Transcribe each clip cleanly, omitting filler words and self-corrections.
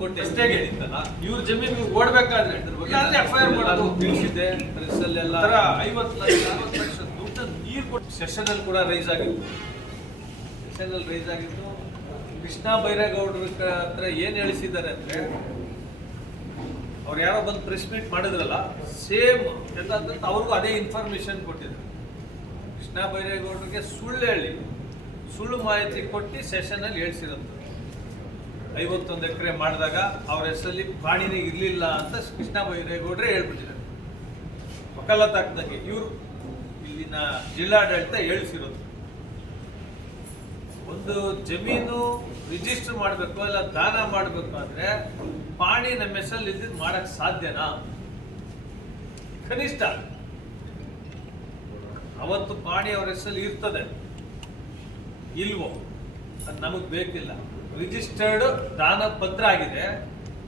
ಕೊಟ್ಟು ಎಷ್ಟೇ ಹೇಳಿದ್ದಲ್ಲ ಇವ್ರ ಜಮೀನು ಓಡ್ಬೇಕಾದ್ರೆ FIR ಮಾಡೋದು ತಿಳಿಸಿದೆ. ಎಲ್ಲ 50 ಲಕ್ಷ 40 ಲಕ್ಷ ದುಡ್ಡು ನೀರು ಕೊಟ್ಟು ಸೆಷನ್ ಅಲ್ಲಿ ಕೂಡ ರೈಸ್ ಆಗಿತ್ತು. ಸೆಷನ್ ಅಲ್ಲಿ ರೈಸ್ ಆಗಿತ್ತು. ಕೃಷ್ಣ ಬೈರೇಗೌಡರ ಹತ್ರ ಏನ್ ಹೇಳಿಸಿದ್ದಾರೆ ಅಂದ್ರೆ, ಅವ್ರು ಯಾರೋ ಬಂದು ಪ್ರೆಸ್ ಮೀಟ್ ಮಾಡಿದ್ರಲ್ಲ, ಸೇಮ್ ಎಲ್ಲ ಅವ್ರಿಗೂ ಅದೇ ಇನ್ಫಾರ್ಮೇಶನ್ ಕೊಟ್ಟಿದ್ರು. ಕೃಷ್ಣ ಬೈರೇಗೌಡರಿಗೆ ಸುಳ್ಳು ಹೇಳಿ ಸುಳ್ಳು ಮಾಹಿತಿ ಕೊಟ್ಟು ಸೆಷನ್ ಅಲ್ಲಿ ಹೇಳ್ಸಿರೋದು. 51 ಎಕರೆ ಮಾಡಿದಾಗ ಅವ್ರ ಹೆಸರಲ್ಲಿ ಪಾಣಿನೇ ಇರಲಿಲ್ಲ ಅಂತ ಕೃಷ್ಣ ಬೈರೇಗೌಡರೇ ಹೇಳ್ಬಿಟ್ಟಿದ್ದಾರೆ. ವಕಾಲತ್ ಹಾಕ್ದಂಗೆ ಇವರು ಇಲ್ಲಿನ ಜಿಲ್ಲಾಡಳಿತ ಹೇಳಿಸಿರೋದು. ಒಂದು ಜಮೀನು ರಿಜಿಸ್ಟರ್ ಮಾಡಬೇಕು ಇಲ್ಲ ದಾನ ಮಾಡಬೇಕು ಅಂದ್ರೆ ಪಾಣಿ ನಮ್ಮ ಹೆಸರಲ್ಲಿ ಇದ್ದಿದ್ದು ಮಾಡಕ್ ಸಾಧ್ಯನಾ? ಕನಿಷ್ಠ ಅವತ್ತು ಪಾಣಿ ಅವ್ರ ಹೆಸರಲ್ಲಿ ಇರ್ತದೆ ಇಲ್ವೋ ಅದು ನಮಗ್ ಬೇಕಿಲ್ಲ. ರಿಜಿಸ್ಟರ್ಡ್ ದಾನ ಪತ್ರ ಆಗಿದೆ,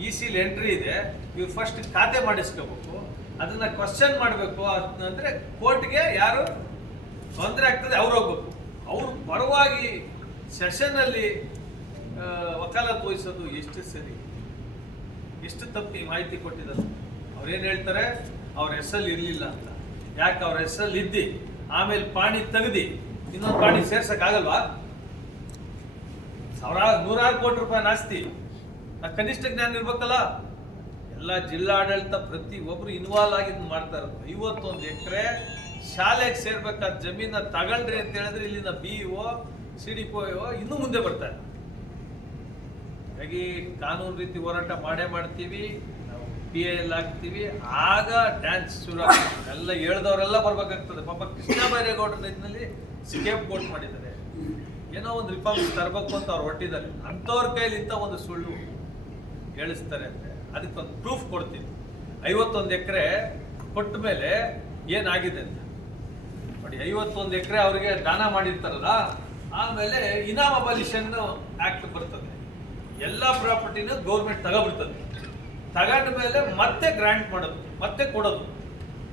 ECL ಎಂಟ್ರಿ ಇದೆ, ಇವ್ರು ಫಸ್ಟ್ ಖಾತೆ ಮಾಡಿಸ್ಕೋಬೇಕು. ಅದನ್ನ ಕ್ವಶನ್ ಮಾಡಬೇಕು ಅಂದ್ರೆ ಕೋರ್ಟ್ಗೆ ಯಾರು ತೊಂದರೆ ಆಗ್ತದೆ ಅವ್ರು ಹೋಗ್ಬೇಕು. ಅವ್ರ ಪರವಾಗಿ ಸೆಷನ್ ಅಲ್ಲಿ ವಕಾಲತ್ ವಹಿಸೋದು ಎಷ್ಟು ಸರಿ, ಎಷ್ಟು ತಪ್ಪು ಮಾಹಿತಿ ಕೊಟ್ಟಿದ್ದಾರೆ. ಅವ್ರೇನ್ ಹೇಳ್ತಾರೆ, ಅವ್ರ ಹೆಸರಲ್ಲಿ ಇರ್ಲಿಲ್ಲ ಅಂತ. ಯಾಕೆ ಅವ್ರ ಹೆಸರಲ್ಲಿ ಇದ್ದಿ ಆಮೇಲೆ ಪಾಣಿ ತೆಗ್ದಿ ಇನ್ನೊಂದು ಪಾಣಿ ಸೇರ್ಸಕ್ ಆಗಲ್ವಾ? ನೂರಾರು ಕೋಟಿ ರೂಪಾಯಿ ಆಸ್ತಿ, ಕನಿಷ್ಠ ಜ್ಞಾನ ಇರ್ಬೇಕಲ್ಲ. ಎಲ್ಲ ಜಿಲ್ಲಾಡಳಿತ ಪ್ರತಿ ಒಬ್ರು ಇನ್ವಾಲ್ವ್ ಆಗಿದ್ದು ಮಾಡ್ತಾ ಇರೋದು. 51 ಎಕರೆ ಶಾಲೆಗೆ ಸೇರ್ಬೇಕಾದ ಜಮೀನ ತಗೊಳ್ರಿ ಅಂತ ಹೇಳಿದ್ರೆ ಇಲ್ಲಿನ BO CDPO ಇನ್ನೂ ಮುಂದೆ ಬರ್ತಾರೆ. ಹಾಗಾಗಿ ಕಾನೂನು ರೀತಿ ಹೋರಾಟ ಮಾಡ್ತೀವಿ, ನಾವು PIL ಹಾಕ್ತೀವಿ, ಆಗ ಡ್ಯಾನ್ಸ್ ಶುರು ಆಗ್ತದೆ. ಎಲ್ಲ ಹೇಳ್ದವರೆಲ್ಲ ಬರ್ಬೇಕಾಗ್ತದೆ. ಪಾಪ ಕೃಷ್ಣ ಬೈರೇಗೌಡರ ಇದರಲ್ಲಿ ಸ್ಕೇಪ್ ಕೋಟ್ ಮಾಡಿದ್ದಾರೆ. ಏನೋ ಒಂದು ರಿಫಾರ್ಮ್ ತರಬೇಕು ಅಂತ ಅವ್ರು ಹೊರಟಿದ್ದಾರೆ. ಅಂಥವ್ರ ಕೈಲಿ ಇಂಥ ಒಂದು ಸುಳ್ಳು ಹೇಳಿಸ್ತಾರೆ ಅಂದ್ರೆ ಅದಕ್ಕೊಂದು ಪ್ರೂಫ್ ಕೊಡ್ತೀನಿ. 51 ಎಕರೆ ಕೊಟ್ಟ ಮೇಲೆ ಏನಾಗಿದೆ ಅಂತ ನೋಡಿ. 51 ಎಕರೆ ಅವರಿಗೆ ದಾನ ಮಾಡಿರ್ತಾರಲ್ಲ, ಆಮೇಲೆ ಇನಾಮ್ ಅಬಾಲಿಷನ್ ಆಕ್ಟ್ ಬರ್ತದೆ. ಎಲ್ಲ ಪ್ರಾಪರ್ಟಿನೂ ಗೌರ್ಮೆಂಟ್ ತಗೊಬಿಡ್ತದೆ. ತಗೊಂಡ ಮೇಲೆ ಮತ್ತೆ ಗ್ರಾಂಟ್ ಮಾಡೋದು, ಮತ್ತೆ ಕೊಡೋದು.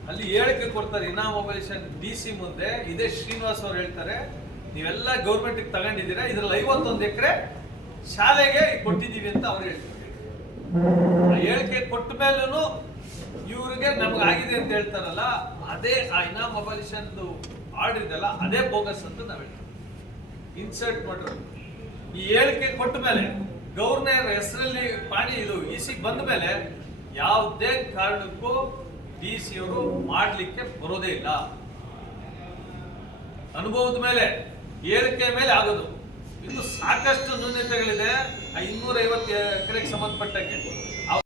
ಅಲ್ಲಿ ಹೇಳಿಕೆ ಕೊಡ್ತಾರೆ ಇನಾಮ್ ಅಬಾಲಿಷನ್ DC ಮುಂದೆ. ಇದೇ ಶ್ರೀನಿವಾಸ್ ಅವ್ರು ಹೇಳ್ತಾರೆ, ನೀವೆಲ್ಲ ಗೌರ್ಮೆಂಟ್ ತಗೊಂಡಿದ್ದೀರಾ, ಇದ್ರಲ್ಲಿ 51 ಎಕರೆ ಶಾಲೆಗೆ ಕೊಟ್ಟಿದ್ದೀವಿ ಅಂತ ಅವ್ರು ಹೇಳ್ತಾರೆ. ಹೇಳಿಕೆ ಕೊಟ್ಟ ಮೇಲೂ ಇವ್ರಿಗೆ ನಮ್ಗೆ ಆಗಿದೆ ಅಂತ ಹೇಳ್ತಾರಲ್ಲ, ಅದೇ ಆ ಇನಾಮ್ ಅಬಾಲಿಷನ್ ಆರ್ಡರ್ ಇದೆಲ್ಲ ಅದೇ ಬೋಗಸ್ ಅಂತ ನಾವು ಹೇಳ್ತೀವಿ. ಇನ್ಸರ್ಟ್ ಮಾಡಿರೋದು ಈ ಹೇಳಿಕೆ ಕೊಟ್ಟ ಮೇಲೆ ಗವರ್ನರ್ ಹೆಸರಲ್ಲಿ ಪಾಣಿ ಇದು EC ಬಂದ ಮೇಲೆ ಯಾವುದೇ ಕಾರಣಕ್ಕೂ DC ಅವರು ಮಾಡ್ಲಿಕ್ಕೆ ಬರೋದೇ ಇಲ್ಲ. ಅನುಭವದ ಮೇಲೆ ಹೇಳಿಕೆ ಮೇಲೆ ಆಗೋದು. ಇನ್ನು ಸಾಕಷ್ಟು ನ್ಯೂನತೆಗಳಿದೆ. 250 ಎಕರೆಗೆ ಸಂಬಂಧಪಟ್ಟಂಗೆ